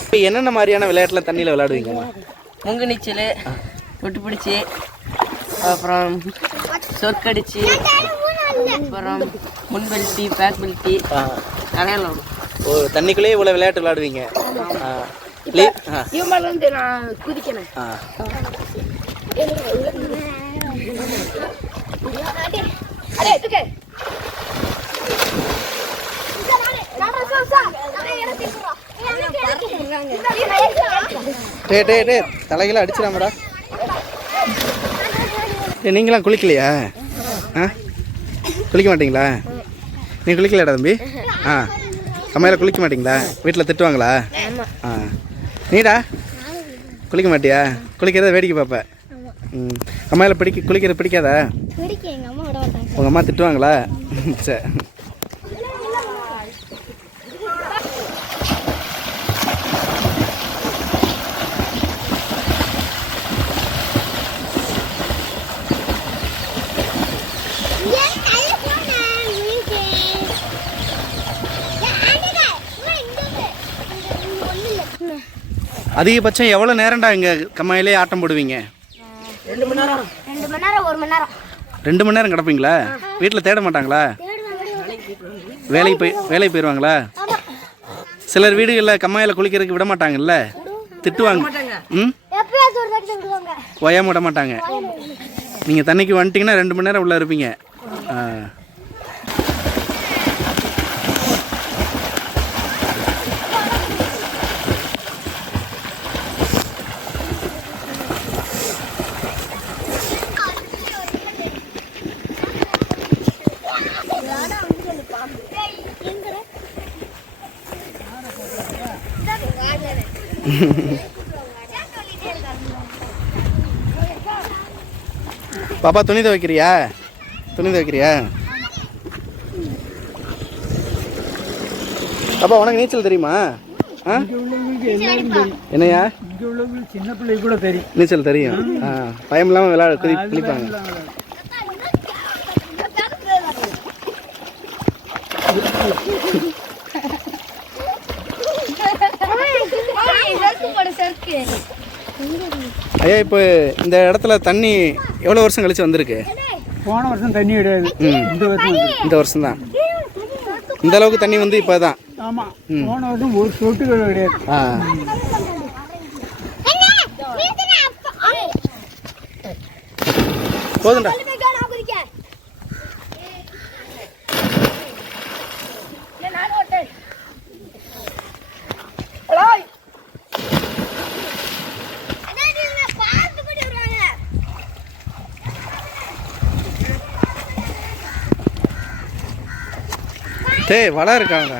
இப்போ என்னென்ன மாதிரியான விளையாட்டுல தண்ணியில் விளையாடுவீங்க முங்கு நீச்சல் விட்டு பிடிச்சி அப்புறம் சொற்கடிச்சு அப்புறம் முன் பெல்ட்டி பேக் பெல்ட்டி நிறைய விளாடுவோம். ஓ தண்ணிக்குள்ளேயே இவ்வளோ விளையாட்டு ஆ. இவன் வந்து நான் குதிக்கணும். ஆ. டே டே டே தலைகளை அடிச்சிடாமடா. நீங்களாம் குளிக்கலையா? ஆ? குளிக்க மாட்டீங்களா? நீ குளிக்கலையாடா தம்பி? ஆ. கம்மையில் குளிக்க மாட்டீங்களா? வீட்டில் திட்டுவாங்களா? ஆ. நீடா குளிக்க மாட்டியா? குளிக்கிறத வேடிக்கை பார்ப்ப ம். கம்மையில் பிடிக்க குளிக்கிறது பிடிக்காதா? உங்கள் அம்மா திட்டுவாங்களா? சரி அதிகபட்சம் எவ்வளோ நேரம்டா இங்கே கம்மாயிலே ஆட்டம் போடுவீங்க? ரெண்டு மணி நேரம். ரெண்டு மணி நேரம் ஒரு மணி நேரம். ரெண்டு மணி நேரம் கிடப்பீங்களா? வீட்டில் தேட மாட்டாங்களா? வேலைக்கு போய் வேலைக்கு போயிடுவாங்களா சிலர் வீடுகளில் கம்மாயில் குளிக்கிறதுக்கு விட மாட்டாங்கல்ல? திட்டுவாங்க. ம்? எப்பயாச்சும் ஒரு தடவை விடுவாங்க ஓயாம விட மாட்டாங்க. நீங்கள் தண்ணிக்கு வந்துட்டீங்கன்னா ரெண்டு மணி நேரம் உள்ளே இருப்பீங்க. ஆ. பாப்பா துணி துவைக்கிறியா? துணி துவைக்கிறியா? பாப்பா உனக்கு நீச்சல் தெரியுமா? ஆ? என்னையா சின்ன பிள்ளை கூட தெரியும் நீச்சல் தெரியும். ஆ பயம் இல்லாமல் விளையாட குதி குளிப்பாங்க ஐயா இப்போ இந்த இடத்துல தண்ணி எவ்வளோ வருஷம் கழிச்சு வந்திருக்கு? போன வருஷம் தண்ணி கிடையாது. இந்த வருஷம். இந்த வருஷம் தான் இந்த அளவுக்கு தண்ணி வந்து இப்போ தான் ஆமா போன வருஷம் ஒரு சொட்டு கூட கிடையாது. ஆ. போதும்டா. டேய் வலை இருக்காங்க